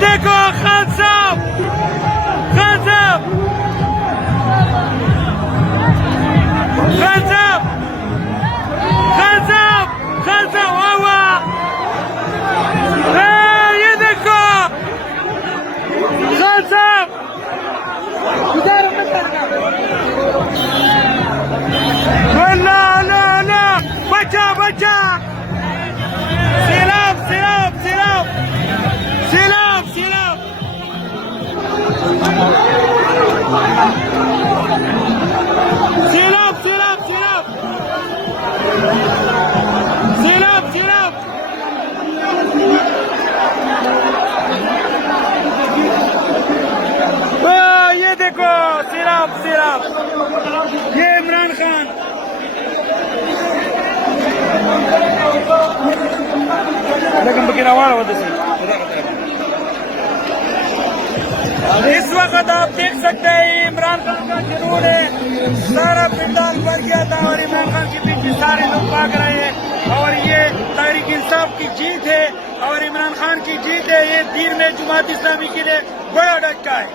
देखो खान साहब, खान साहब, खान साहब, खान साहब, खान साहब, वाह वाह, ये देखो खान साहब, لا لا لا बचा बचा, سلام سلام سلام سلام سلام سلام سلام سلام سلام سلام ये देखो سلام سلام ये इमरान खान लेकिन बकीरावाड़ होते से इस वक्त आप देख सकते हैं इमरान खान का जुनून है, सारा पिंडाल भर गया था और इमरान खान के पीछे सारे लोग भाग रहे हैं और ये तहरीक इंसाफ की जीत है और इमरान खान की जीत है। ये दीन में जमात इस्लामी के लिए बड़ा धक्का है।